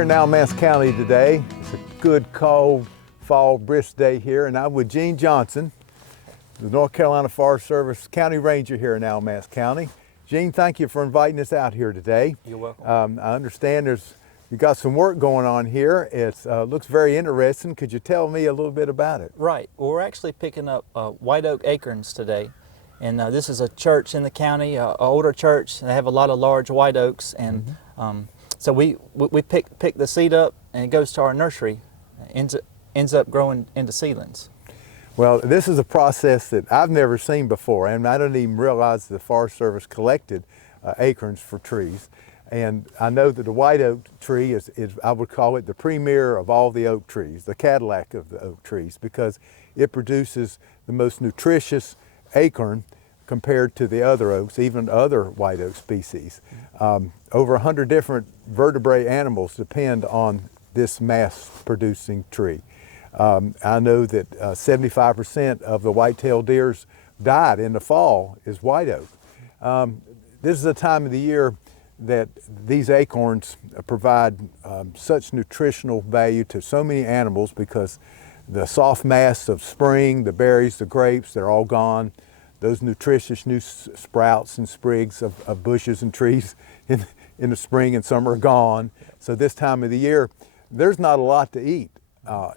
We're in Alamance County today. It's a good, cold, fall, brisk day here, and I'm with Gene Johnson, the North Carolina Forest Service County Ranger here in Alamance County. Gene, thank you for inviting us out here today. You're welcome. I understand you got some work going on here. It looks very interesting. Could you tell me a little bit about it? Right. Well, we're actually picking up white oak acorns today. And this is a church in the county, an older church. They have a lot of large white oaks. And so we pick the seed up, and it goes to our nursery. Ends up growing into seedlings. Well, this is a process that I've never seen before, and I didn't even realize the Forest Service collected acorns for trees. And I know that the white oak tree is, I would call it the premier of all the oak trees, the Cadillac of the oak trees, because it produces the most nutritious acorn compared to the other oaks, even other white oak species. Over 100 different vertebrate animals depend on this mass-producing tree. I know that 75% of the white-tailed deer's diet in the fall is white oak. This is a time of the year that these acorns provide such nutritional value to so many animals because the soft mass of spring, the berries, the grapes, they're all gone. Those nutritious new sprouts and sprigs of bushes and trees in the spring and summer are gone. So this time of the year, there's not a lot to eat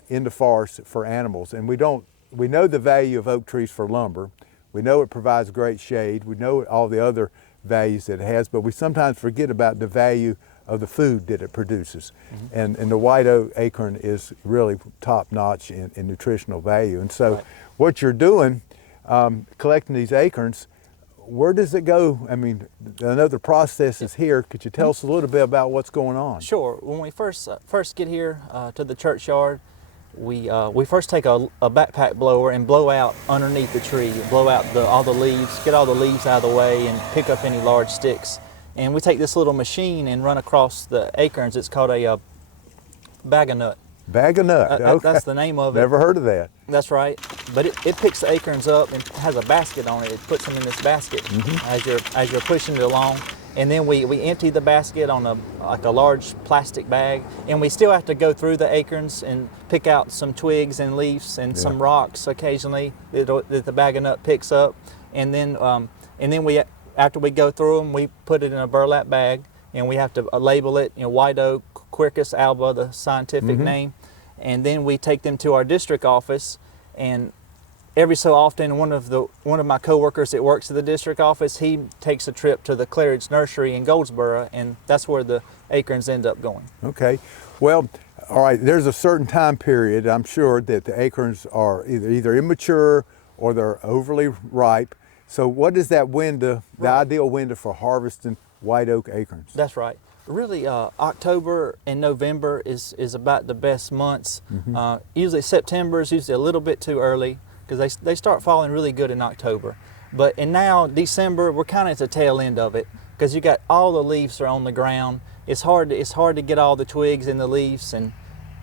in the forest for animals. And we know the value of oak trees for lumber. We know it provides great shade. We know all the other values that it has, but we sometimes forget about the value of the food that it produces. And the white oak acorn is really top notch in nutritional value. And so what you're doing, collecting these acorns, where does it go? I mean, I know the process is here. Could you tell us a little bit about what's going on? Sure. When we first get here to the churchyard, we first take a backpack blower and blow out underneath the tree, blow out all the leaves, get all the leaves out of the way, and pick up any large sticks. And we take this little machine and run across the acorns. It's called a bag of nut. Bag of nut. Okay. That's the name of it. Never heard of that. That's right. But it picks the acorns up and has a basket on it. It puts them in this basket as you're pushing it along. And then we empty the basket on a large plastic bag, and we still have to go through the acorns and pick out some twigs and leaves and some rocks occasionally that the bag of nut picks up. And then after we go through them, we put it in a burlap bag, and we have to label it, white oak, Quercus alba, the scientific name. And then we take them to our district office, and every so often, one of my coworkers that works at the district office, he takes a trip to the Claridge Nursery in Goldsboro, and that's where the acorns end up going. Okay. Well, all right, there's a certain time period, I'm sure, that the acorns are either immature or they're overly ripe. So what is that window, the ideal window for harvesting white oak acorns? That's right. Really, October and November is about the best months. Usually September is usually a little bit too early, because they start falling really good in October. And now December, we're kind of at the tail end of it, because you got all the leaves are on the ground. It's hard to get all the twigs and the leaves and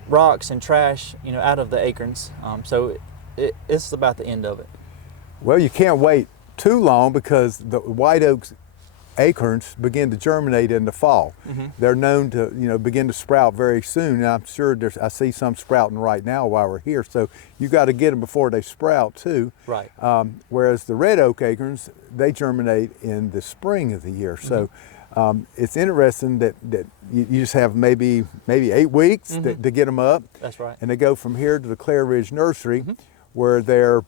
rocks and trash, out of the acorns. So it's about the end of it. Well, you can't wait too long, because the white oaks acorns begin to germinate in the fall. They're known to begin to sprout very soon, and I'm sure I see some sprouting right now while we're here, so you got to get them before they sprout too. Right. Whereas the red oak acorns, they germinate in the spring of the year. So it's interesting that you just have maybe 8 weeks to get them up. That's right. And they go from here to the Claridge Nursery, where they're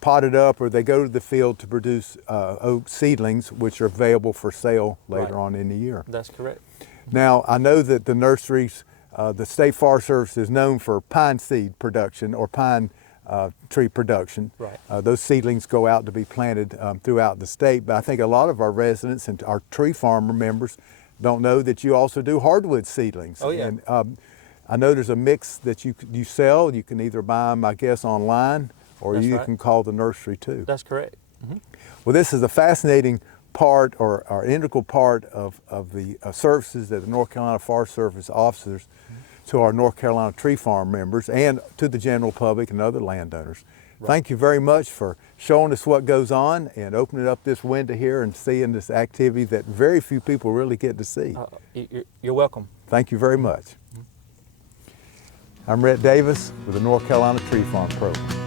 potted up, or they go to the field to produce oak seedlings, which are available for sale later on in the year. That's correct. Now, I know that the nurseries, the State Forest Service is known for pine seed production or pine tree production. Right. Those seedlings go out to be planted throughout the state, but I think a lot of our residents and our tree farmer members don't know that you also do hardwood seedlings. Oh, yeah. And I know there's a mix that you sell. You can either buy them, I guess, online, or you can call the nursery too. That's correct. Well, this is a fascinating part or integral part of the services that the North Carolina Forest Service offers to our North Carolina tree farm members and to the general public and other landowners. Right. Thank you very much for showing us what goes on and opening up this window here and seeing this activity that very few people really get to see. You're welcome. Thank you very much. I'm Rhett Davis with the North Carolina Tree Farm Program.